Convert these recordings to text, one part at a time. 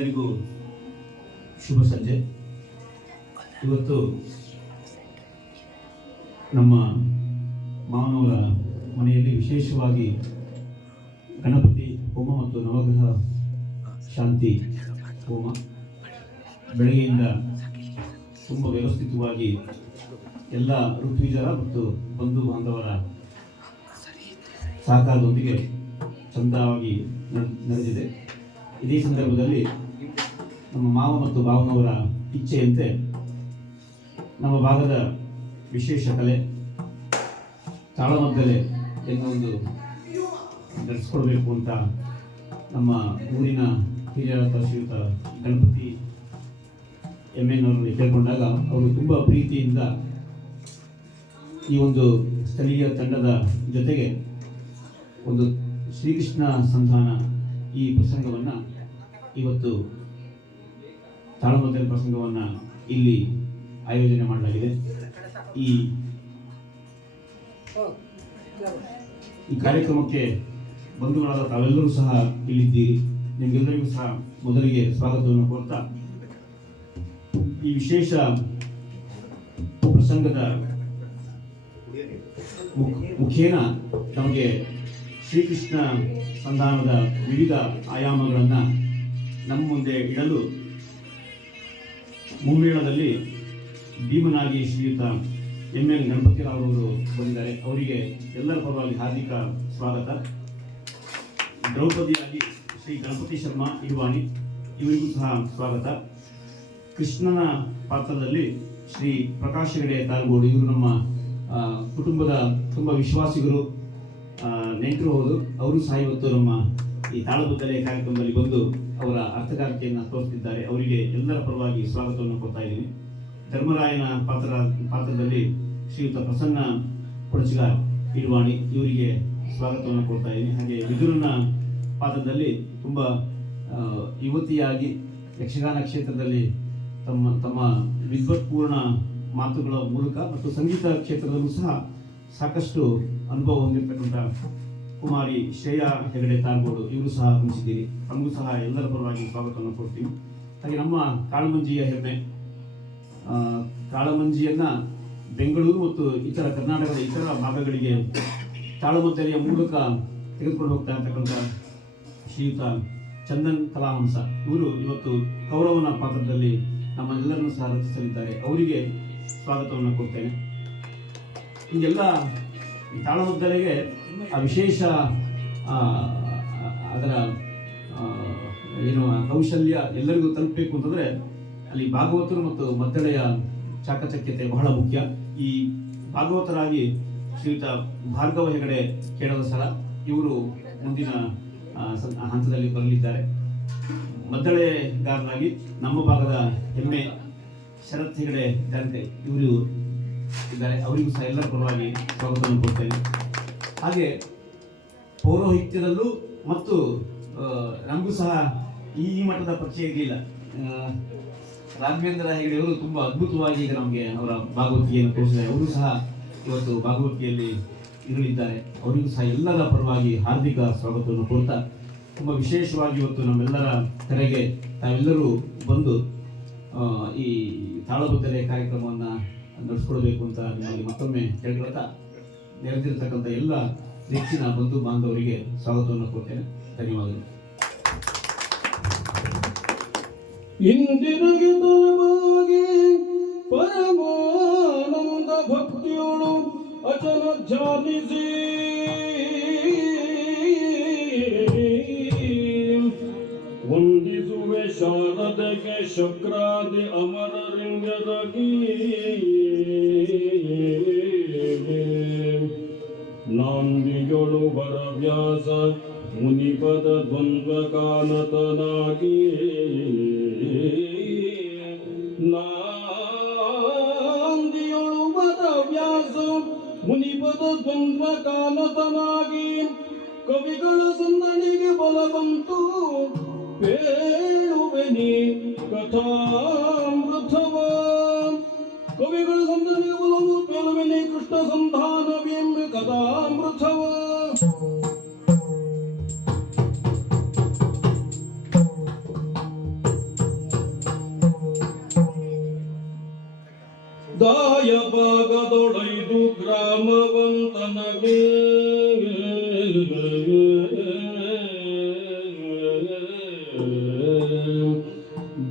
ಎಲ್ಲರಿಗೂ ಶುಭ ಸಂಜೆ. ಇವತ್ತು ನಮ್ಮ ಮಾವನವರ ಮನೆಯಲ್ಲಿ ವಿಶೇಷವಾಗಿ ಗಣಪತಿ ಹೋಮ ಮತ್ತು ನವಗ್ರಹ ಶಾಂತಿ ಹೋಮ ಬೆಳಗ್ಗೆಯಿಂದ ತುಂಬ ವ್ಯವಸ್ಥಿತವಾಗಿ ಎಲ್ಲ ಋತ್ವಿಜರ ಮತ್ತು ಬಂಧು ಬಾಂಧವರ ಸಹಕಾರದೊಂದಿಗೆ ಚಂದವಾಗಿ ನಡೆದಿದೆ. ಇದೇ ಸಂದರ್ಭದಲ್ಲಿ ನಮ್ಮ ಮಾವ ಮತ್ತು ಭಾವನವರ ಇಚ್ಛೆಯಂತೆ ನಮ್ಮ ಭಾಗದ ವಿಶೇಷ ಕಲೆ ತಾಳಮದ್ದಲೆ ಎನ್ನುವೊಂದು ನಡೆಸ್ಕೊಡ್ಬೇಕು ಅಂತ ನಮ್ಮ ಊರಿನ ಹಿರಿಯರಾದ ಶ್ರೀಯುತ ಗಣಪತಿ ಎಮ್ಮೆನವರಲ್ಲಿ ಕೇಳಿಕೊಂಡಾಗ ಅವರು ತುಂಬ ಪ್ರೀತಿಯಿಂದ ಈ ಒಂದು ಸ್ಥಳೀಯ ತಂಡದ ಜೊತೆಗೆ ಒಂದು ಶ್ರೀಕೃಷ್ಣ ಸಂಧಾನ ಈ ಪ್ರಸಂಗವನ್ನು ಇವತ್ತು ತಾಳಮದ್ದಲೆ ಪ್ರಸಂಗವನ್ನು ಇಲ್ಲಿ ಆಯೋಜನೆ ಮಾಡಲಾಗಿದೆ. ಈ ಕಾರ್ಯಕ್ರಮಕ್ಕೆ ಬಂಧುಗಳಾದ ತಾವೆಲ್ಲರೂ ಸಹ ಇಲ್ಲಿದ್ದೀರಿ. ನಿಮಗೆಲ್ಲರಿಗೂ ಸಹ ಮೊದಲಿಗೆ ಸ್ವಾಗತವನ್ನು ಕೋರ್ತಾ ಈ ವಿಶೇಷ ಪ್ರಸಂಗದ ಮುಖೇನ ನಮಗೆ ಶ್ರೀಕೃಷ್ಣ ಸಂಧಾನದ ವಿವಿಧ ಆಯಾಮಗಳನ್ನು ನಮ್ಮ ಮುಂದೆ ಇಡಲು ಮುಂಬೇಳದಲ್ಲಿ ಭೀಮನಾಗಿ ಶ್ರೀಯುತ ಎಲ್ ಗಣಪತಿರಾವ್ ಅವರು ಬಂದಿದ್ದಾರೆ. ಅವರಿಗೆ ಎಲ್ಲರ ಪರವಾಗಿ ಹಾರ್ದಿಕ ಸ್ವಾಗತ. ದ್ರೌಪದಿಯಾಗಿ ಶ್ರೀ ಗಣಪತಿ ಶರ್ಮಾ ಇಡ್ವಾಣಿ ಇವರಿಗೂ ಸಹ ಸ್ವಾಗತ. ಕೃಷ್ಣನ ಪಾತ್ರದಲ್ಲಿ ಶ್ರೀ ಪ್ರಕಾಶ್ ಹೆಗಡೆ ತಾಳ್ಗೋಡು ಇವರು ನಮ್ಮ ಕುಟುಂಬದ ತುಂಬ ವಿಶ್ವಾಸಿಗರು, ನೆಂಟರು ಹೌದು. ಅವರು ಸಹ ಇವತ್ತು ನಮ್ಮ ಈ ತಾಳಮದ್ದಲೆ ಕಾರ್ಯಕ್ರಮದಲ್ಲಿ ಬಂದು ಅವರ ಅರ್ಥಗಾರಿಕೆಯನ್ನು ತೋರಿಸುತ್ತಿದ್ದಾರೆ. ಅವರಿಗೆ ಎಲ್ಲರ ಪರವಾಗಿ ಸ್ವಾಗತವನ್ನು ಕೊಡ್ತಾ ಇದ್ದೀನಿ. ಧರ್ಮರಾಯನ ಪಾತ್ರದಲ್ಲಿ ಶ್ರೀಯುತ ಪ್ರಸನ್ನ ಕೊಡಚಿಗಾರ್ ಇಡ್ವಾಣಿ ಇವರಿಗೆ ಸ್ವಾಗತವನ್ನು ಕೊಡ್ತಾ ಇದ್ದೀನಿ. ಹಾಗೆ ವಿದುರನ ಪಾತ್ರದಲ್ಲಿ ತುಂಬ ಯುವತಿಯಾಗಿ ಯಕ್ಷಗಾನ ಕ್ಷೇತ್ರದಲ್ಲಿ ತಮ್ಮ ವಿದ್ವತ್ಪೂರ್ಣ ಮಾತುಗಳ ಮೂಲಕ ಮತ್ತು ಸಂಗೀತ ಕ್ಷೇತ್ರದಲ್ಲೂ ಸಹ ಸಾಕಷ್ಟು ಅನುಭವ ಹೊಂದಿರತಕ್ಕಂಥ ಕುಮಾರಿ ಶ್ರೇಯಾ ಹೆಗಡೆ ತಾಳ್ಗೋಡು ಇವರು ಸಹ ಗಮನಿಸಿದ್ದೀರಿ. ತಮಗೂ ಸಹ ಎಲ್ಲರ ಪರವಾಗಿ ಸ್ವಾಗತವನ್ನು ಕೊಡ್ತೀವಿ. ಹಾಗೆ ನಮ್ಮ ಕಾಳಮಂಜಿಯ ಹೆಮ್ಮೆ ಕಾಳಮಂಜಿಯನ್ನು ಬೆಂಗಳೂರು ಮತ್ತು ಇತರ ಕರ್ನಾಟಕದ ಇತರ ಭಾಗಗಳಿಗೆ ತಾಳಮದ್ದಲೆಯ ಮೂಲಕ ತೆಗೆದುಕೊಂಡು ಹೋಗ್ತಾ ಇರ್ತಕ್ಕಂಥ ಶ್ರೀಯುತ ಚಂದನ್ ಕಲಾಹಂಸ ಇವರು ಇವತ್ತು ಕೌರವನ ಪಾತ್ರದಲ್ಲಿ ನಮ್ಮೆಲ್ಲರನ್ನು ಸಹ ರಚಿಸಲಿದ್ದಾರೆ. ಅವರಿಗೆ ಸ್ವಾಗತವನ್ನು ಕೊಡ್ತೇನೆ. ಹೀಗೆಲ್ಲ ಈ ತಾಳಮದ್ದಲೆಗೆ ವಿಶೇಷ ಅದರ ಏನು ಕೌಶಲ್ಯ ಎಲ್ಲರಿಗೂ ತಲುಪಬೇಕು ಅಂತಂದರೆ ಅಲ್ಲಿ ಭಾಗವತರು ಮತ್ತು ಮದ್ದಳೆಯ ಚಾಕಚಕ್ಯತೆ ಬಹಳ ಮುಖ್ಯ. ಈ ಭಾಗವತರಾಗಿ ಶ್ರೀಯುತ ಭಾರ್ಗವ ಹೆಗಡೆ ಕೇಳದ ಸಲ ಇವರು ಮುಂದಿನ ಹಂತದಲ್ಲಿ ಬರಲಿದ್ದಾರೆ. ಮದ್ದಳೆಗಾರನಾಗಿ ನಮ್ಮ ಭಾಗದ ಹೆಮ್ಮೆ ಶರತ್ ಹೆಗಡೆ ಜನತೆ ಇವರು ಇದ್ದಾರೆ. ಅವರಿಗೂ ಸಹ ಎಲ್ಲರ ಪರವಾಗಿ ಸ್ವಾಗತವನ್ನು ಕೊಡ್ತೇನೆ. ಹಾಗೆ ಪೌರೋಹಿತ್ಯದಲ್ಲೂ ಮತ್ತು ನಮಗೂ ಸಹ ಈ ಮಟ್ಟದ ಪರಿಚಯ ಇರಲಿಲ್ಲ. ರಾಘವೇಂದ್ರ ಹೆಗಡೆಯವರು ತುಂಬ ಅದ್ಭುತವಾಗಿ ಈಗ ನಮಗೆ ಅವರ ಭಾಗವತಿಕೆಯನ್ನು ತೋರಿಸಿದ್ದಾರೆ. ಅವರು ಸಹ ಇವತ್ತು ಭಾಗವತಿಕೆಯಲ್ಲಿ ಇರಲಿದ್ದಾರೆ. ಅವರಿಗೂ ಸಹ ಎಲ್ಲರ ಪರವಾಗಿ ಹಾರ್ದಿಕ ಸ್ವಾಗತವನ್ನು ಕೊಡ್ತಾ ತುಂಬ ವಿಶೇಷವಾಗಿ ಇವತ್ತು ನಮ್ಮೆಲ್ಲರ ಕರೆಗೆ ತಾವೆಲ್ಲರೂ ಬಂದು ಈ ತಾಳಮದ್ದಲೆ ಕಾರ್ಯಕ್ರಮವನ್ನು ನಡೆಸ್ಕೊಳ್ಬೇಕು ಅಂತ ನಿಮ್ಮಲ್ಲಿ ಮತ್ತೊಮ್ಮೆ ಕೇಳ್ಕೊಳ್ತಾ ನೆರೆದಿರ್ತಕ್ಕಂಥ ಎಲ್ಲ ನೆಚ್ಚಿನ ಬಂಧು ಬಾಂಧವರಿಗೆ ಸ್ವಾಗತವನ್ನು ಕೊಡ್ತೇನೆ. ಧನ್ಯವಾದಗಳು. ಇಂದಿನಗೆ ತಲವಾಗಿ ಪರಮಾನಂದ ಭಕ್ತಿಯೋಳು ಅಚಲ ಧ್ಯಾನಿಸಿ ವಂದಿಸುವೆ ಶಾರದೆಗೆ ಶಕ್ರಾದಿ ಅಮರರಿಂಗರಗಿ ನಾಂದಿಯೊಳು ವರವ್ಯಾಸ ಮುನಿಪದ ದ್ವಂದ್ವ ಕಾನತನಾಗಿ ನಾಂದಿಯೊಳು ವರವ್ಯಾಸ ಮುನಿಪದ ದ್ವಂದ್ವ ಕಾನತನಾಗಿ ಕವಿಗಳ ಸಂದಣಿಗೆ ಬಲ ಬಂತು ಬೇಳುವೆನಿ ಕಥಾಮೃತವ ಕವಿಗಳ ಸಂದಣಿಗೆ ಬಲವು ಬೇಳುವೆನಿ ಕೃಷ್ಣ ಸಂಧಾನವೆಂಬ ಕಥಾಮೃತವ ದಾಯ ಭಾಗದೊಳೈದು ಗ್ರಾಮವಂತನಗೆ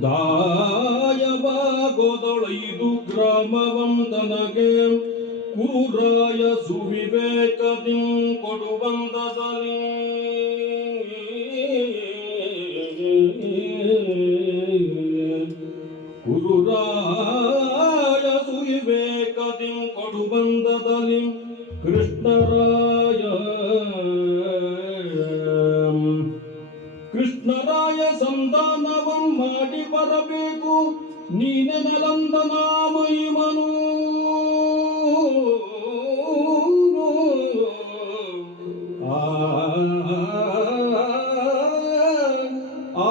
ದಾಯ ಭಾಗದೊಳೈದು ಗ್ರಾಮವಂತನಗೆ ಕುರುರಾಯ ಸುವಿವೇಕದಿ ಕೊಡುವಂದದಲ್ಲಿ ಕುರುರಾಯ ಸುವಿವೇಕದಿ ಕೊಡುವಂದದಲ್ಲಿ ಕೃಷ್ಣರಾಯ ಸಂಧಾನವಂ ಮಾಡಿ ಬರಬೇಕು ನೀನೆ ನಲಂದನ ಮಹಿಮನು ಆ ಆ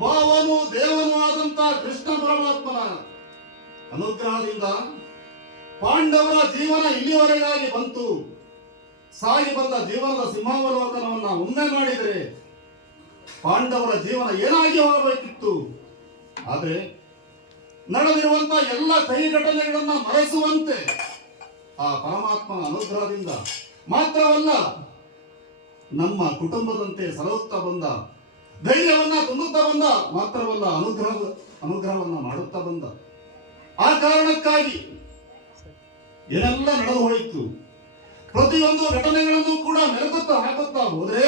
ಭಾವನು ದೇವನು ಆದಂತ ಕೃಷ್ಣ ಪರಮಾತ್ಮನ ಅನುಗ್ರಹದಿಂದ ಪಾಂಡವರ ಜೀವನ ಇಲ್ಲಿವರೆಗಾಗಿ ಬಂತು. ಸಾಗಿ ಬಂದ ಜೀವನದ ಸಿಂಹಾವಲೋಕನವನ್ನ ಒಮ್ಮೆ ಮಾಡಿದರೆ ಪಾಂಡವರ ಜೀವನ ಏನಾಗಿ ಹೋಗಬೇಕಿತ್ತು. ಆದರೆ ನಡೆದಿರುವಂತ ಎಲ್ಲ ಕೈ ಘಟನೆಗಳನ್ನ ಮರೆಸುವಂತೆ ಆ ಪರಮಾತ್ಮನ ಅನುಗ್ರಹದಿಂದ ಮಾತ್ರವಲ್ಲ, ನಮ್ಮ ಕುಟುಂಬದಂತೆ ಸಲಹುತ್ತಾ ಬಂದ, ಧೈರ್ಯವನ್ನ ತುಂಬುತ್ತಾ ಬಂದ, ಮಾತ್ರವಲ್ಲ ಅನುಗ್ರಹವನ್ನ ಮಾಡುತ್ತಾ ಬಂದ. ಆ ಕಾರಣಕ್ಕಾಗಿ ಏನೆಲ್ಲ ನಡೆದು ಹೋಯಿತು. ಪ್ರತಿಯೊಂದು ಘಟನೆಗಳನ್ನು ಕೂಡ ಮೆಲುಕುತ್ತಾ ಹಾಕುತ್ತಾ ಹೋದ್ರೆ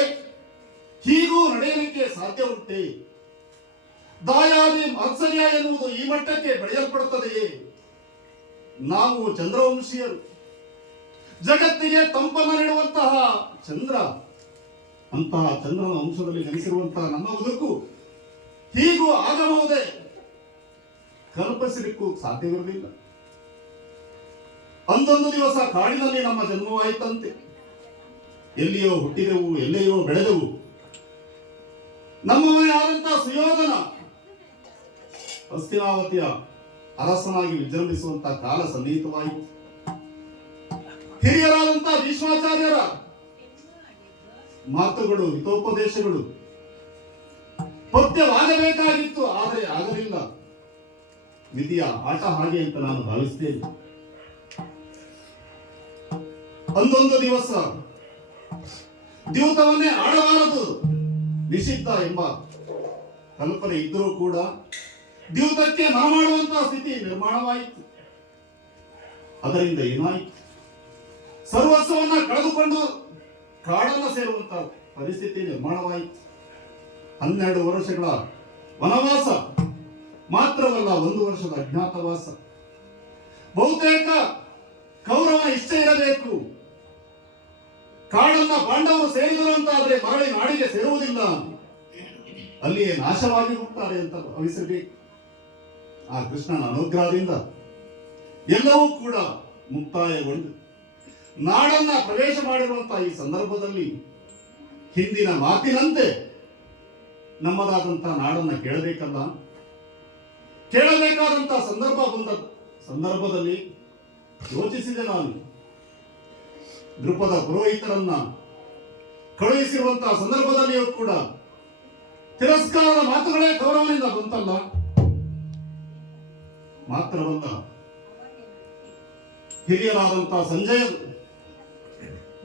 ಹೀಗೂ ನಡೆಯಲಿಕ್ಕೆ ಸಾಧ್ಯ ಉಂಟೆ? ದಾಯಾದಿ ಮಾತ್ಸರ್ಯ ಎನ್ನುವುದು ಈ ಮಟ್ಟಕ್ಕೆ ಬೆಳೆಯಲ್ಪಡುತ್ತದೆಯೇ? ನಾವು ಚಂದ್ರವಂಶೀಯರು, ಜಗತ್ತಿಗೆ ತಂಪನ್ನು ನೀಡುವಂತಹ ಚಂದ್ರ, ಅಂತಹ ಚಂದ್ರನ ಅಂಶದಲ್ಲಿ ಜನಿಸಿರುವಂತಹ ನಮ್ಮ ಬದುಕು ಹೀಗೂ ಆಗಬಹುದೇ? ಕಲ್ಪಿಸಲಿಕ್ಕೂ ಸಾಧ್ಯವಿರಲಿಲ್ಲ. ಒಂದೊಂದು ದಿವಸ ಕಾಡಿನಲ್ಲಿ ನಮ್ಮ ಜನ್ಮವಾಯಿತಂತೆ. ಎಲ್ಲಿಯೋ ಹುಟ್ಟಿದೆವು, ಎಲ್ಲಿಯೋ ಬೆಳೆದೆವು. ನಮ್ಮ ಮನೆಯಾದಂತಹ ಸುಯೋಧನ ಹಸ್ತಿನಾವತಿಯ ಅರಸನಾಗಿ ವಿಜೃಂಭಿಸುವಂತಹ ಕಾಲ ಸನ್ನಿಹಿತವಾಯಿತು. ಹಿರಿಯರಾದಂತಹ ಭೀಷ್ಮಾಚಾರ್ಯರ ಮಾತುಗಳು, ಹಿತೋಪದೇಶಗಳು ಪಥ್ಯವಾಗಬೇಕಾಗಿತ್ತು, ಆದರೆ ಆಗಲಿಲ್ಲ. ವಿಧಿಯ ಆಟ ಹಾಗೆ ಅಂತ ನಾನು ಭಾವಿಸ್ತೇನೆ. ಒಂದೊಂದು ದಿವಸ ದ್ಯೂತವನ್ನೇ ಆಡಬಾರದು, ನಿಷಿದ್ಧ ಎಂಬ ಕಲ್ಪನೆ ಇದ್ದರೂ ಕೂಡ ದ್ಯೂತಕ್ಕೆ ಮಾಡುವಂತಹ ಸ್ಥಿತಿ ನಿರ್ಮಾಣವಾಯಿತು. ಅದರಿಂದ ಏನಾಯಿತು? ಸರ್ವಸ್ವವನ್ನ ಕಳೆದುಕೊಂಡು ಕಾಡನ್ನು ಸೇರುವಂತಹ ಪರಿಸ್ಥಿತಿ ನಿರ್ಮಾಣವಾಯಿತು. 12 ವರ್ಷಗಳ ವನವಾಸ ಮಾತ್ರವಲ್ಲ, 1 ವರ್ಷದ ಅಜ್ಞಾತವಾಸ. ಬಹುತೇಕ ಕೌರವನ ಇಷ್ಟ ಇರಬೇಕು, ಕಾಡನ್ನ ಪಾಂಡವರು ಸೇರಿದರು ಅಂತ ಆದ್ರೆ ಮರಳಿ ನಾಡಿಗೆ ಸೇರುವುದಿಲ್ಲ, ಅಲ್ಲಿಯೇ ನಾಶವಾಗಿ ಹೋಗ್ತಾರೆ ಅಂತ ಭಾವಿಸಬೇಕು. ಆ ಕೃಷ್ಣನ ಅನುಗ್ರಹದಿಂದ ಎಲ್ಲವೂ ಕೂಡ ಮುಕ್ತಾಯಗೊಂಡು ನಾಡನ್ನ ಪ್ರವೇಶ ಮಾಡಿರುವಂತಹ ಈ ಸಂದರ್ಭದಲ್ಲಿ ಹಿಂದಿನ ಮಾತಿನಂತೆ ನಮ್ಮದಾದಂತಹ ನಾಡನ್ನ ಕೇಳಬೇಕಲ್ಲ. ಕೇಳಬೇಕಾದಂತಹ ಸಂದರ್ಭ ಬಂದ ಸಂದರ್ಭದಲ್ಲಿ ಯೋಚಿಸಿದೆ ನಾನು. ದೃಪದ ಪುರೋಹಿತರನ್ನ ಕಳುಹಿಸಿರುವಂತಹ ಸಂದರ್ಭದಲ್ಲಿಯೂ ಕೂಡ ತಿರಸ್ಕಾರದ ಮಾತುಗಳೇ ಕೌರವನಿಂದ ಬಂತಲ್ಲ. ಮಾತ್ರವಲ್ಲ, ಹಿರಿಯರಾದಂತಹ ಸಂಜಯ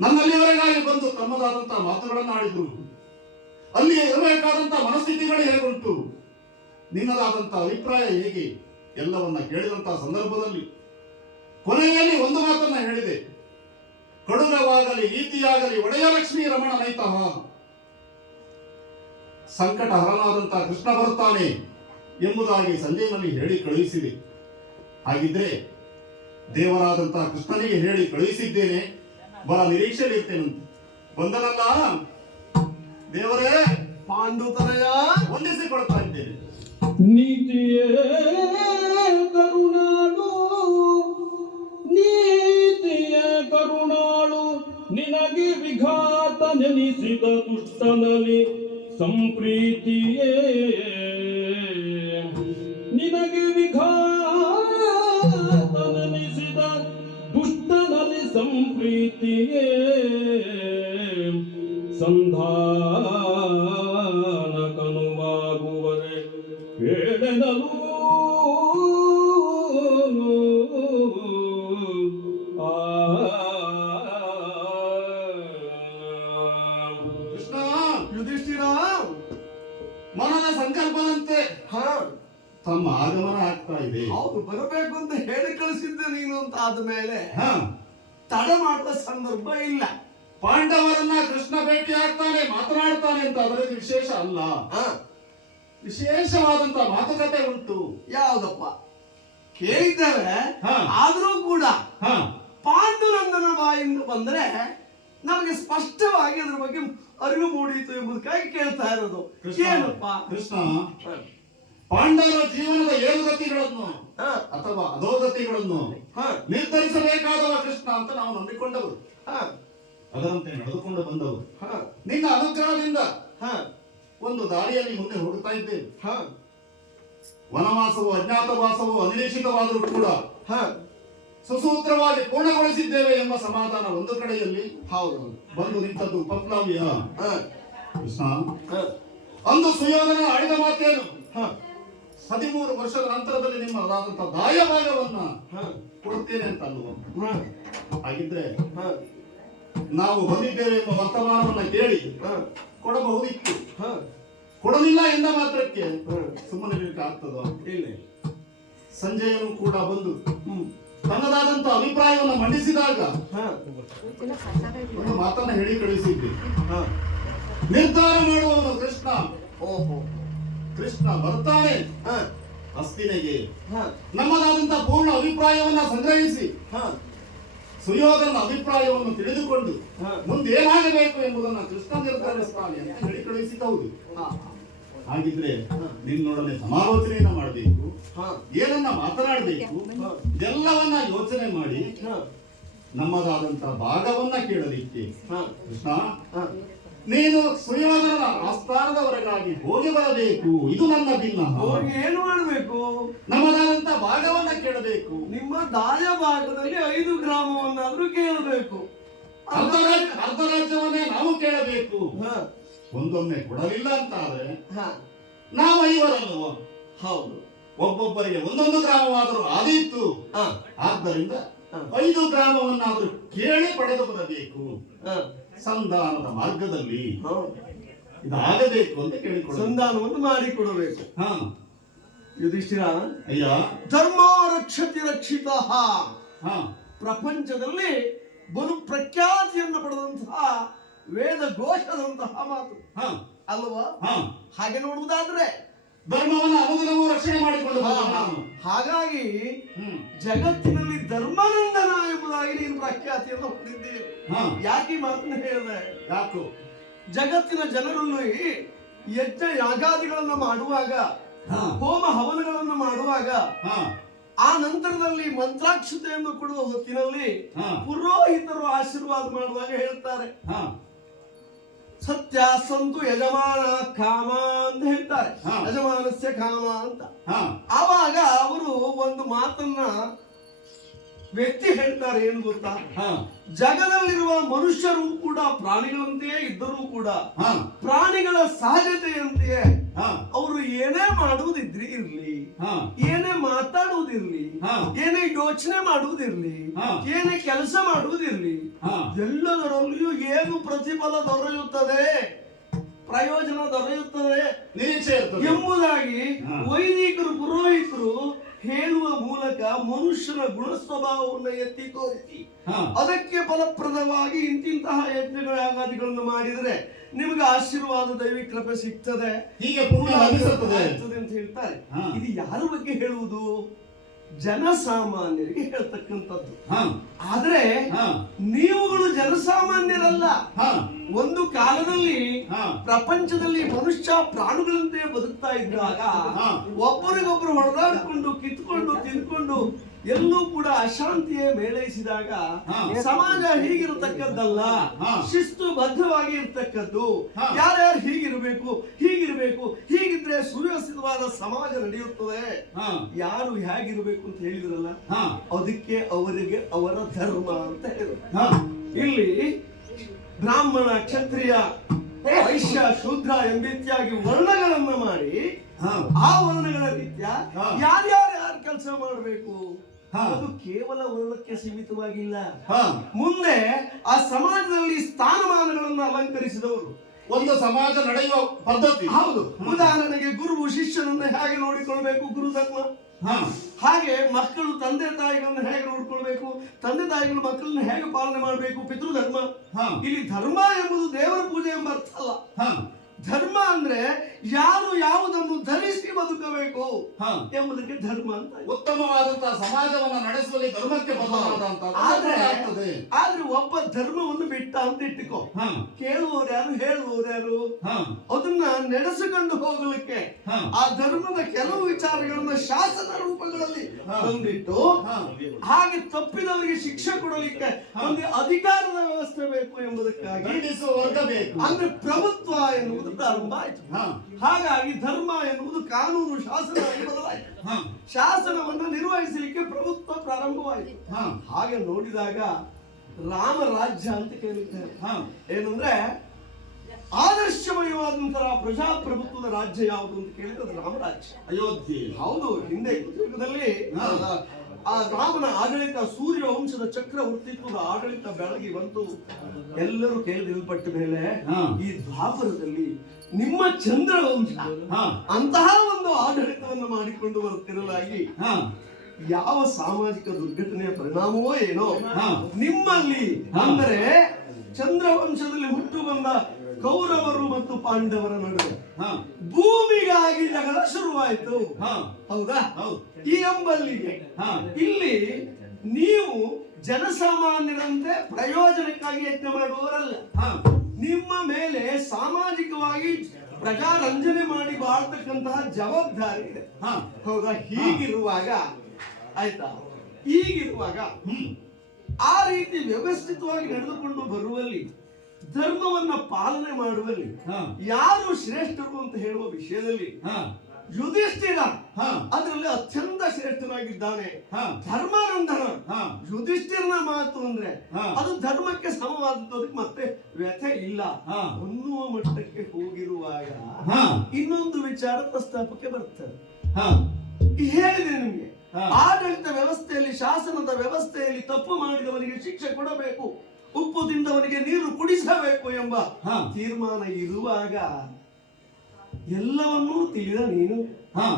ನನ್ನಲ್ಲಿವರೆಗಾಗಿ ಬಂದು ತಮ್ಮದಾದಂತಹ ಮಾತುಗಳನ್ನು ಆಡಿದ್ರು. ಅಲ್ಲಿ ಇರಬೇಕಾದಂತಹ ಮನಸ್ಥಿತಿಗಳು ಹೇಗುಂಟು, ನಿನ್ನದಾದಂತಹ ಅಭಿಪ್ರಾಯ ಹೇಗೆ, ಎಲ್ಲವನ್ನ ಕೇಳಿದಂತಹ ಸಂದರ್ಭದಲ್ಲಿ ಕೊನೆಯಲ್ಲಿ ಒಂದು ಮಾತನ್ನ ಹೇಳಿದೆ. ಕಡುಗವಾಗಲಿ ನೀತಿಯಾಗಲಿ ಒಡೆಯ ಲಕ್ಷ್ಮೀ ರಮಣ ನೈತಃ. ಸಂಕಟ ಹರನಾದಂತಹ ಕೃಷ್ಣ ಬರುತ್ತಾನೆ ಎಂಬುದಾಗಿ ಸಂಜಯನಲ್ಲಿ ಹೇಳಿ ಕಳುಹಿಸಿದೆ. ಹಾಗಿದ್ರೆ ದೇವರಾದಂತಹ ಕೃಷ್ಣನಿಗೆ ಹೇಳಿ ಕಳುಹಿಸಿದ್ದೇನೆ, ಬರ ನಿರೀಕ್ಷೆಯಲ್ಲಿ ಇರ್ತೇನಂತೆ. ಬಂದನಲ್ಲ ದೇವರೇ, ಪಾಂಡುತನಯ ವಂದಿಸಿಕೊಳ್ತಾ ಇದ್ದೇನೆ. ನೀತಿಯೇ ಕರುಣಾಳು, ನೀತಿಯೇ ಕರುಣಾಳು, ನಿನಗೆ ವಿಘಾತ ನೆನೆಸಿದ ದುಷ್ಟನಲ್ಲಿ ಸಂಪ್ರೀತಿಯೇ, ನಿನಗೆ ವಿಘಾತ ನೆನೆಸಿದ ದುಷ್ಟನಲ್ಲಿ ಸಂಪ್ರೀತಿಯೇ ಸಂಧಾನ ಕನುವಾಗುವರೆ ಬೇಡನಲು ಕೃಷ್ಣ ಯುಧಿಷ್ಠಿರ, ಮನದ ಸಂಕಲ್ಪದಂತೆ ಹ ತಮ್ಮ ಆಗಮನ ಆಗ್ತಾ ಇದೆ. ಹೌದು, ಬರಬೇಕು ಅಂತ ಹೇಳಿ ಕಳಿಸಿದ್ದೆ ನೀನು ಅಂತ ಆದ್ಮೇಲೆ ಹಾ, ತಡ ಮಾಡುವ ಸಂದರ್ಭ ಇಲ್ಲ. ಪಾಂಡವರನ್ನ ಕೃಷ್ಣ ಭೇಟಿ ಆಗ್ತಾನೆ, ಮಾತನಾಡ್ತಾನೆ ಅಂತ ಅದರಲ್ಲಿ ವಿಶೇಷ ಅಲ್ಲ. ಹ ವಿಶೇಷವಾದಂತ ಮಾತುಕತೆ ಉಂಟು. ಯಾವ್ದಪ್ಪ ಕೇಳಿದ್ದೇವೆ, ಹ. ಆದ್ರೂ ಕೂಡ ಹಾ, ಪಾಂಡುರಂಗನ ಬಾಯಿಂದ ಬಂದ್ರೆ ನಮಗೆ ಸ್ಪಷ್ಟವಾಗಿ ಅದ್ರ ಬಗ್ಗೆ ಅರಿವು ಮೂಡಿತು ಎಂಬುದಕ್ಕಾಗಿ ಕೇಳ್ತಾ ಇರೋದು. ಕೃಷ್ಣ ಏನಪ್ಪ? ಕೃಷ್ಣ ಹ. ಪಾಂಡವರ ಜೀವನದ ಏಳುಗತಿಗಳನ್ನು ಹ. ಅಥವಾ ಅಧೋಗತಿಗಳನ್ನು ಹ. ನಿರ್ಧರಿಸಬೇಕಾದವ ಕೃಷ್ಣ ಅಂತ ನಾವು ನಂಬಿಕೊಂಡವರು, ಹ. ಅದರಂತೆ ನಡೆದುಕೊಂಡು ಬಂದವರು. ಹ. ನಿನ್ನ ಅನುಗ್ರಹದಿಂದ ಹ. ಒಂದು ದಾರಿಯಲ್ಲಿ ಮುಂದೆ ಹೋಗುತ್ತಾ ಇದ್ದೇವೆ. ಹ. ವನವಾಸವು ಅಜ್ಞಾತವಾಸವು ಅನಿರೀಕ್ಷಿತವಾದರೂ ಕೂಡ ಹ. ಸುಸೂತ್ರವಾಗಿ ಪೂರ್ಣಗೊಳಿಸಿದ್ದೇವೆ ಎಂಬ ಸಮಾಧಾನ ಒಂದು ಕಡೆಯಲ್ಲಿ ಹೌದು. ಬಂದು ನಿಂತದ್ದು ಉಪಪ್ಲವ್ಯ. ಹ. ಕೃಷ್ಣ, ಹ. ಅಂದು ಸುಯೋಧನ ಆಡಿದ ಮಾತೇನು? ಹ. 13 ವರ್ಷದ ನಂತರದಲ್ಲಿ ನಿಮ್ಮದಾದಂತ ದಾಯಭಾಗವನ್ನ ಹ. ಕೊಡುತ್ತೇನೆ ಅಂತ ಅಲ್ವ? ಹ. ಹಾಗಿದ್ರೆ ಹ. ನಾವು ಬಂದಿದ್ದೇವೆ ಎಂಬ ವರ್ತಮಾನವನ್ನ ಕೇಳಿ ಹ. ಕೊಡಬಹುದಿತ್ತು. ಹ. ಕೊಡಲಿಲ್ಲ ಎಂದ ಮಾತ್ರಕ್ಕೆ ಹ. ಸುಮ್ಮನೆ ಆಗ್ತದ? ಇಲ್ಲ. ಸಂಜಯನು ಕೂಡ ಬಂದು ಹ್ಮ್. ತನ್ನದಾದಂತ ಅಭಿಪ್ರಾಯವನ್ನು ಮಂಡಿಸಿದಾಗ ಹ. ಒಂದು ಮಾತನ್ನ ಹೇಳಿ ಕಳಿಸಿದ್ದೆ. ಹ. ನಿರ್ಧಾರ ಮಾಡುವವನು ಕೃಷ್ಣ. ಓಹೋ. ಕೃಷ್ಣ ಬರ್ತಾನೆ ಹ. ಹಸ್ತಿನೆಗೆ. ಹ. ನಮ್ಮದಾದಂತ ಪೂರ್ಣ ಅಭಿಪ್ರಾಯವನ್ನ ಸಂಗ್ರಹಿಸಿ ಹ. ಸುಯೋಧನ ಅಭಿಪ್ರಾಯವನ್ನು ತಿಳಿದುಕೊಂಡು ಹ. ಮುಂದೇನಾಗಬೇಕು ಎಂಬುದನ್ನು ಕೃಷ್ಣ ನಿರ್ಧರಿಸ್ತಾನೆ ಅಂತ ಹೇಳಿ ಕಳುಹಿಸಿದವುದು. ಹ. ಹಾಗಿದ್ರೆ ನಿನ್ನೊಡನೆ ಸಮಾಲೋಚನೆಯನ್ನ ಮಾಡಬೇಕು, ಹ. ಏನನ್ನ ಮಾತನಾಡಬೇಕು, ಎಲ್ಲವನ್ನ ಯೋಚನೆ ಮಾಡಿ ಹ. ನಮ್ಮದಾದಂತ ಭಾಗವನ್ನ ಕೇಳಲಿಕ್ಕೆ. ಹ. ಕೃಷ್ಣ, ಹ. ನೀನು ಸುಯೋಧನನ ಆಸ್ಥಾನದವರೆಗಾಗಿ ಹೋಗಿ ಬರಬೇಕು. ಇದು ನನ್ನ ಭಿನ್ನ. ಅವ್ರಿಗೆ ಏನು ಮಾಡಬೇಕು? ನಮ್ಮದಾದಂತ ಭಾಗವನ್ನ ಕೇಳಬೇಕು. ನಿಮ್ಮ ದಾಯ ಭಾಗದಲ್ಲಿ 5 ಗ್ರಾಮವನ್ನಾದ್ರೂ ಕೇಳಬೇಕು. ಅರ್ಧ ರಾಜ್ಯವನ್ನೇ ನಾವು ಕೇಳಬೇಕು. ಹ. ಒಂದೊಮ್ಮೆ ಕೊಡಲಿಲ್ಲ ಅಂತ ಆದ್ರೆ ಹ. ನಾವು 5ರಲ್ವ? ಹೌದು. ಒಬ್ಬೊಬ್ಬರಿಗೆ ಒಂದೊಂದು ಗ್ರಾಮವಾದರೂ ಆದೀತು. ಹ. ಆದ್ದರಿಂದ ಹ. 5 ಗ್ರಾಮವನ್ನಾದರೂ ಕೇಳಿ ಪಡೆದು ಬರಬೇಕು. ಹ. ಸಂಧಾನದ ಮಾರ್ಗದಲ್ಲಿ ಹೌದು. ಇದಾಗಬೇಕು ಅಂತ ಕೇಳಿಕೊಳ್ಳ. ಸಂಧಾನವನ್ನು ಮಾಡಿಕೊಡಬೇಕು. ಹಾ, ಯುಧಿಷ್ಠಿರ, ಅಯ್ಯ. ಧರ್ಮ ರಕ್ಷತಿ ರಕ್ಷಿತ. ಹಾ, ಪ್ರಪಂಚದಲ್ಲಿ ಬಲು ಪ್ರಖ್ಯಾತಿಯನ್ನು ಪಡೆದಂತಹ ವೇದ ಘೋಷದಂತಹ ಮಾತು ಹಾ, ಅಲ್ವಾ? ಹಾ. ಹಾಗೆ ನೋಡುವುದಾದ್ರೆ ಧರ್ಮವನ್ನ ಅನುದಿನವೂ ರಕ್ಷಣೆ ಮಾಡಿಕೊಂಡು ಬಂದವ ನಾನು. ಹಾಗಾಗಿ ಹ್ಮ್. ಜಗತ್ತಿನಲ್ಲಿ ಧರ್ಮನಂದನ ಎಂಬುದಾಗಿ ನೀನು ಪ್ರಖ್ಯಾತಿಯನ್ನು ಹೊಂದಿದ್ದೀರಿ. ಹಾ. ಯಾಕೆ ಈ ಮಾತನ್ನು ಹೇಳಿದೆ? ಯಾಕೋ? ಜಗತ್ತಿನ ಜನರಲ್ಲಿ ಯಜ್ಞ ಯಾಗಾದಿಗಳನ್ನು ಮಾಡುವಾಗ, ಹಾ, ಹೋಮ ಹವನಗಳನ್ನು ಮಾಡುವಾಗ, ಹಾ, ಆ ನಂತರದಲ್ಲಿ ಮಂತ್ರಾಕ್ಷತೆಯನ್ನು ಕೊಡುವ ಹೊತ್ತಿನಲ್ಲಿ ಹಾ, ಪುರೋಹಿತರು ಆಶೀರ್ವಾದ ಮಾಡುವಾಗ ಹೇಳ್ತಾರೆ, ಹಾ, ಸತ್ಯ ಸಂತು ಯಜಮಾನ ಕಾಮ ಅಂತ ಹೇಳ್ತಾರೆ. ಹಾ. ಯಜಮಾನಸ್ಯ ಕಾಮ ಅಂತ. ಹಾ, ಆವಾಗ ಅವರು ಒಂದು ಮಾತನ್ನ ವ್ಯಕ್ತಿ ಹೇಳ್ತಾರೆ. ಏನು ಗೊತ್ತಾ? ಹಾ, ಜಗದಲ್ಲಿರುವ ಮನುಷ್ಯರು ಕೂಡ ಪ್ರಾಣಿಗಳಂತೆಯೇ ಇದ್ದರೂ ಕೂಡ ಹಾ, ಪ್ರಾಣಿಗಳ ಸಹಜತೆಯಂತೆಯೇ ಹಾ, ಅವರು ಏನೇ ಮಾಡುವುದಿದ್ರಿ ಇರ್ಲಿ, ಹಾ, ಏನೇ ಮಾತಾಡುವುದಿರ್ಲಿ, ಹಾ, ಏನೇ ಯೋಚನೆ ಮಾಡುವುದಿರ್ಲಿ, ಹಾ. ಏನೇ ಕೆಲಸ ಮಾಡುವುದಿರ್ಲಿ, ಹಾ. ಎಲ್ಲದರಲ್ಲಿಯೂ ಏನು ಪ್ರತಿಫಲ ದೊರೆಯುತ್ತದೆ, ಪ್ರಯೋಜನ ದೊರೆಯುತ್ತದೆ ನಿರೀಕ್ಷೆ ಇರ್ತದೆ ಎಂಬುದಾಗಿ ಹಾ. ವೈದಿಕರು ಪುರೋಹಿತರು ಹೇಳುವ ಮೂಲಕ ಮನುಷ್ಯನ ಗುಣ ಸ್ವಭಾವವನ್ನು ಎತ್ತಿ ತೋರಿಸಿ ಹಾ. ಅದಕ್ಕೆ ಫಲಪ್ರದವಾಗಿ ಇಂತಿಂತಹ ಯಜ್ಞಗಳ ಯಾಗಾದಿಗಳನ್ನು ಮಾಡಿದರೆ ನಿಮಗೆ ಆಶೀರ್ವಾದ ದೈವಿ ಕೃಪೆ ಸಿಗ್ತದೆ, ಹೀಗೆ ಪುಣ್ಯ ಲಭಿಸುತ್ತದೆ ಆಗ್ತದೆ ಅಂತ ಹೇಳ್ತಾರೆ. ಹಾ. ಇದು ಯಾರ ಬಗ್ಗೆ ಹೇಳುವುದು? ಜನಸಾಮಾನ್ಯರಿಗೆ ಹೇಳ್ತಕ್ಕಂಥದ್ದು. ಹಾ, ಆದ್ರೆ ಹಾ, ನೀವುಗಳು ಜನಸಾಮಾನ್ಯರಲ್ಲ. ಹಾ, ಒಂದು ಕಾಲದಲ್ಲಿ ಹಾ. ಪ್ರಪಂಚದಲ್ಲಿ ಮನುಷ್ಯ ಪ್ರಾಣಿಗಳಂತೆ ಬದುಕ್ತಾ ಇದ್ದಾಗ ಹಾ. ಒಬ್ಬರಿಗೊಬ್ಬರು ಹೊಡೆದಾಡಿಕೊಂಡು ಕಿತ್ಕೊಂಡು ತಿನ್ಕೊಂಡು ಎಲ್ಲೂ ಕೂಡ ಅಶಾಂತಿಯೇ ಮೇಳೈಸಿದಾಗ ಹಾ. ಸಮಾಜ ಹೀಗಿರತಕ್ಕದ್ದಲ್ಲ, ಹಾ. ಶಿಸ್ತುಬದ್ಧವಾಗಿ ಇರ್ತಕ್ಕದ್ದು. ಹಾ. ಯಾರ್ಯಾರು ಹೀಗಿರ್ಬೇಕು, ಹೀಗಿದ್ರೆ ಸುವ್ಯವಸ್ಥಿತವಾದ ಸಮಾಜ ನಡೆಯುತ್ತದೆ. ಹಾ. ಯಾರು ಹೇಗಿರ್ಬೇಕು ಅಂತ ಹೇಳಿದ್ರಲ್ಲ, ಹಾ. ಅದಕ್ಕೆ ಅವರಿಗೆ ಅವರ ಧರ್ಮ ಅಂತ ಹೇಳಿದ್ರು. ಹಾ. ಇಲ್ಲಿ ಬ್ರಾಹ್ಮಣ, ಕ್ಷತ್ರಿಯ, ವೈಶ್ಯ, ಶೂದ್ರ ಎಂಬಿತ್ಯಾಗಿ ವರ್ಣಗಳನ್ನ ಮಾಡಿ ಹಾ. ಆ ವರ್ಣಗಳ ರೀತ್ಯ ಹಾ. ಯಾರ್ಯಾರು ಕೆಲಸ ಮಾಡಬೇಕು, ಹಾ. ಅದು ಕೇವಲ ವರ್ಣಕ್ಕೆ ಸೀಮಿತವಾಗಿಲ್ಲ. ಹಾ. ಮುಂದೆ ಆ ಸಮಾಜದಲ್ಲಿ ಸ್ಥಾನಮಾನಗಳನ್ನು ಅಲಂಕರಿಸಿದವರು. ಒಂದು ಸಮಾಜ ನಡೆಯುವ ಪದ್ಧತಿ. ಹೌದು. ಉದಾಹರಣೆಗೆ ಗುರುವು ಶಿಷ್ಯನನ್ನು ಹೇಗೆ ನೋಡಿಕೊಳ್ಬೇಕು, ಗುರು ಧರ್ಮ. ಹಾ. ಹಾಗೆ ಮಕ್ಕಳು ತಂದೆ ತಾಯಿಗಳನ್ನ ಹೇಗೆ ನೋಡ್ಕೊಳ್ಬೇಕು, ತಂದೆ ತಾಯಿಗಳು ಮಕ್ಕಳನ್ನ ಹೇಗೆ ಪಾಲನೆ ಮಾಡಬೇಕು, ಪಿತೃಧರ್ಮ. ಹಾ. ಇಲ್ಲಿ ಧರ್ಮ ಎಂಬುದು ದೇವರ ಪೂಜೆ ಎಂಬ ಅರ್ಥ ಅಲ್ಲ. ಹಾ. ಧರ್ಮ ಅಂದ್ರೆ ಯಾರು ಯಾವುದನ್ನು ಧರಿಸಿ ಬದುಕಬೇಕು ಹಾ. ಎಂಬುದಕ್ಕೆ ಧರ್ಮ ಅಂತ. ಉತ್ತಮವಾದಂತಹ ಸಮಾಜವನ್ನ ನಡೆಸುವಲ್ಲಿ ಧರ್ಮಕ್ಕೆ ಬದಲಾದಂತಹದ್ದು. ಆದ್ರೆ ಒಬ್ಬ ಧರ್ಮವನ್ನು ಬಿಟ್ಟ ಅಂತ ಇಟ್ಟುಕೋ, ಹಾ. ಕೇಳುವವರು ಯಾರು, ಹೇಳುವವರು ಯಾರು? ಹಾ. ಅದನ್ನ ನಡೆಸಿಕೊಂಡು ಹೋಗಲಿಕ್ಕೆ ಹಾ. ಆ ಧರ್ಮದ ಕೆಲವು ವಿಚಾರಗಳನ್ನ ಶಾಸನ ರೂಪಗಳಲ್ಲಿ ಹಾ. ತಂದಿಟ್ಟು ಹಾ. ಹಾಗೆ ತಪ್ಪಿದವರಿಗೆ ಶಿಕ್ಷೆ ಕೊಡಲಿಕ್ಕೆ ಒಂದು ಅಧಿಕಾರದ ವ್ಯವಸ್ಥೆ ಬೇಕು ಎಂಬುದಕ್ಕಾಗಿ ದಂಡಿಸುವ ವರ್ಗ ಬೇಕು. ಅಂದ್ರೆ ಪ್ರಭುತ್ವ ಎನ್ನುವುದು ಪ್ರಾರಂಭ ಆಯಿತು. ಹಾ. ಹಾಗಾಗಿ ಧರ್ಮ ಎನ್ನುವುದು ಕಾನೂನು ಶಾಸನ ಆಗಿ ಬದಲಾಯಿತು. ಹಾ. ಶಾಸನವನ್ನು ನಿರ್ವಹಿಸಲಿಕ್ಕೆ ಪ್ರಭುತ್ವ ಪ್ರಾರಂಭವಾಯಿತು. ಹಾ. ಹಾಗೆ ನೋಡಿದಾಗ ರಾಮ ರಾಜ್ಯ ಅಂತ ಕೇಳಿದ್ದಾರೆ. ಹಾ. ಏನಂದ್ರೆ ಆದರ್ಶಮಯವಾದಂತಹ ಪ್ರಜಾಪ್ರಭುತ್ವದ ರಾಜ್ಯ ಯಾವುದು ಅಂತ ಕೇಳಿದ್ರೆ ಅದು ರಾಮರಾಜ್ಯ. ಅಯೋಧ್ಯೆ. ಹೌದು. ಹಿಂದೆ ಯುಗದಲ್ಲಿ ಹಾ. ಆ ರಾಮನ ಆಡಳಿತ, ಸೂರ್ಯ ವಂಶದ ಚಕ್ರವರ್ತಿತ್ವದ ಆಡಳಿತ ಬೆಳಗಿ ಬಂತು. ಎಲ್ಲರೂ ಕೇಳಿಲ್ಪಟ್ಟ ಮೇಲೆ ಹಾ. ಈ ದ್ವಾಪರದಲ್ಲಿ ನಿಮ್ಮ ಚಂದ್ರವಂಶ ಹಾ. ಅಂತಹ ಒಂದು ಆಡಳಿತವನ್ನು ಮಾಡಿಕೊಂಡು ಬರುತ್ತಿರಲಾಗಿ ಹಾ. ಯಾವ ಸಾಮಾಜಿಕ ದುರ್ಘಟನೆಯ ಪರಿಣಾಮವೋ ಏನೋ ಹಾ. ನಿಮ್ಮಲ್ಲಿ ಹಾ. ಅಂದರೆ ಚಂದ್ರವಂಶದಲ್ಲಿ ಹುಟ್ಟು ಬಂದ ಕೌರವರು ಮತ್ತು ಪಾಂಡವರ ನಡುವೆ ಹಾ. ಭೂಮಿಗಾಗಿ ಜಗಳ ಶುರುವಾಯಿತು. ಹಾ. ಹೌದಾ? ಹೌದು. ಈ ಎಂಬಲ್ಲಿಗೆ ಹಾ. ಇಲ್ಲಿ ನೀವು ಜನಸಾಮಾನ್ಯರಂತೆ ಪ್ರಯೋಜನಕ್ಕಾಗಿ ಯತ್ನ ಮಾಡುವವರಲ್ಲ. ಹಾ. ನಿಮ್ಮ ಮೇಲೆ ಸಾಮಾಜಿಕವಾಗಿ ಪ್ರಜಾರಂಜನೆ ಮಾಡಿ ಬಾಳ್ತಕ್ಕಂತಹ ಜವಾಬ್ದಾರಿ ಇದೆ. ಹಾ. ಹೌದಾ? ಹೀಗಿರುವಾಗ ಆಯ್ತಾ, ಹೀಗಿರುವಾಗ ಹ್ಮ್. ಆ ರೀತಿ ವ್ಯವಸ್ಥಿತವಾಗಿ ನಡೆದುಕೊಂಡು ಬರುವಲ್ಲಿ, ಧರ್ಮವನ್ನ ಪಾಲನೆ ಮಾಡುವಲ್ಲಿ ಹಾ. ಯಾರು ಶ್ರೇಷ್ಠರು ಅಂತ ಹೇಳುವ ವಿಷಯದಲ್ಲಿ ಹಾ. ಯುಧಿಷ್ಠಿರ ಹಾ. ಅದರಲ್ಲಿ ಅತ್ಯಂತ ಶ್ರೇಷ್ಠನಾಗಿದ್ದಾನೆ. ಹಾ. ಧರ್ಮಾನಂದನ ಹಾ. ಯುಧಿಷ್ಠಿರನ ಮಾತು ಅಂದ್ರೆ ಹಾ. ಅದು ಧರ್ಮಕ್ಕೆ ಸಮವಾದದ್ದು, ಅದಕ್ಕೆ ಮತ್ತೆ ವ್ಯಥೆ ಇಲ್ಲ ಹಾ. ಅನ್ನುವ ಮಟ್ಟಕ್ಕೆ ಹೋಗಿರುವಾಗ ಹಾ. ಇನ್ನೊಂದು ವಿಚಾರ ಪ್ರಸ್ತಾಪಕ್ಕೆ ಬರ್ತದೆ. ಹಾ. ಹೇಳಿದೆ ನಿಮ್ಗೆ, ಹಾ. ಆಡಳಿತ ವ್ಯವಸ್ಥೆಯಲ್ಲಿ, ಶಾಸನದ ವ್ಯವಸ್ಥೆಯಲ್ಲಿ ತಪ್ಪು ಮಾಡಿದವನಿಗೆ ಶಿಕ್ಷೆ ಕೊಡಬೇಕು, ಉಪ್ಪು ತಿಂದವನಿಗೆ ನೀರು ಕುಡಿಸಬೇಕು ಎಂಬ ಹಾ. ತೀರ್ಮಾನ ಇರುವಾಗ ಎಲ್ಲವನ್ನೂ ತಿಳಿದ ನೀನು, ಹಾ.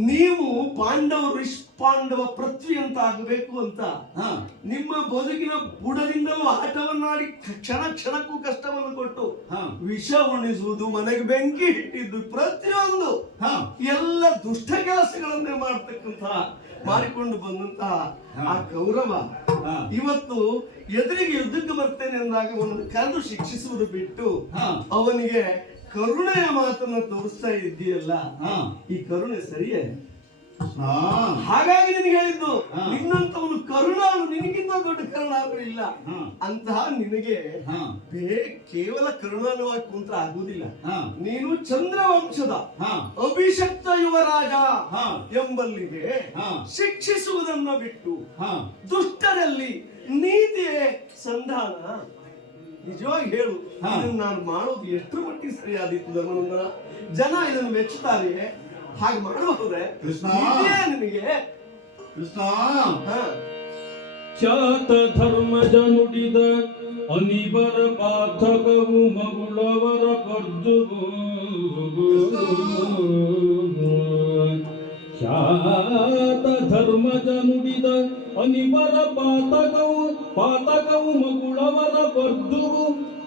ನೀವು ಪಾಂಡವರು ನಿಷ್ಪಾಂಡವ ಪೃಥ್ವಿ ಅಂತ ಆಗಬೇಕು ಅಂತ ಹಾ. ನಿಮ್ಮ ಬದುಕಿನ ಬುಡದಿಂದಲೂ ಆಟವನ್ನಾಡಿ ಕ್ಷಣ ಕ್ಷಣಕ್ಕೂ ಕಷ್ಟವನ್ನು ಕೊಟ್ಟು ಹಾ. ವಿಷ ಉಣಿಸುವುದು, ಮನೆಗೆ ಬೆಂಕಿ ಇಟ್ಟಿದ್ದು, ಪ್ರತಿಯೊಂದು ಹಾ. ಎಲ್ಲ ದುಷ್ಟ ಕೆಲಸಗಳನ್ನೇ ಮಾಡ್ತಕ್ಕಂತಹ ಮಾಡಿಕೊಂಡು ಬಂದಂತಹ ಆ ಕೌರವ ಹಾ. ಇವತ್ತು ಎದುರಿಗೆ ಯುದ್ಧಕ್ಕೆ ಬರ್ತೇನೆ ಅಂದಾಗ ಅವನನ್ನು ಕರೆದು ಶಿಕ್ಷಿಸುವುದು ಬಿಟ್ಟು ಹಾ. ಅವನಿಗೆ ಕರುಣೆಯ ಮಾತನ್ನ ತೋರಿಸ್ತಾ ಇದ್ದೀಯಲ್ಲ, ಹಾ. ಈ ಕರುಣೆ ಸರಿಯೇ? ಹಾ. ಹಾಗಾಗಿ ನಿನಗೆ ಹೇಳಿದ್ದು, ಹಾ. ನಿನ್ನಂತವನು ಕರುಣಾಳು, ನಿನಗಿಂತ ದೊಡ್ಡ ಕರುಣಾಳು ಇಲ್ಲ. ಹಾ. ಅಂತಹ ನಿನಗೆ ಹಾ. ಕೇವಲ ಕರುಣಾಳುವಾಗಿ ಕುಂತ್ರ ಆಗುವುದಿಲ್ಲ. ಹಾ. ನೀನು ಚಂದ್ರವಂಶದ ಹಾ. ಅಭಿಷಕ್ತ ಯುವರಾಜ ಹಾ. ಎಂಬಲ್ಲಿಗೆ ಹಾ. ಶಿಕ್ಷಿಸುವುದನ್ನ ಬಿಟ್ಟು ಹಾ. ದುಷ್ಟರಲ್ಲಿ ನೀತಿಯೇ ಸಂಧಾನ. ನಿಜವಾಗಿ ಹೇಳು, ಹಾ. ಇದನ್ನು ನಾನು ಮಾಡೋದು ಎಷ್ಟು ಮಟ್ಟಿಗೆ ಸರಿಯಾದಿತ್ತು ಧರ್ಮನಂದನ? ಜನ ಇದನ್ನು ಮೆಚ್ಚುತ್ತಾರೆ, ಹಾಗೆ ಮಾಡಬಹುದೇ? ಕೃಷ್ಣ. ಇದೇ ನಿನಗೆ ಕೃಷ್ಣ. ಹಾ. ಖ್ಯಾತ ಧರ್ಮಜ ನುಡಿದ ಅನಿಬರ ಪಾಠಕವು ಮಗುಳವರ ಪರ್ಜುವು. ಖ್ಯಾತ ಧರ್ಮಜ ನುಡಿದ ಅನಿಬರ ಪಾತಕವು ಮಗುಳವರ ಪರ್ಜುವು.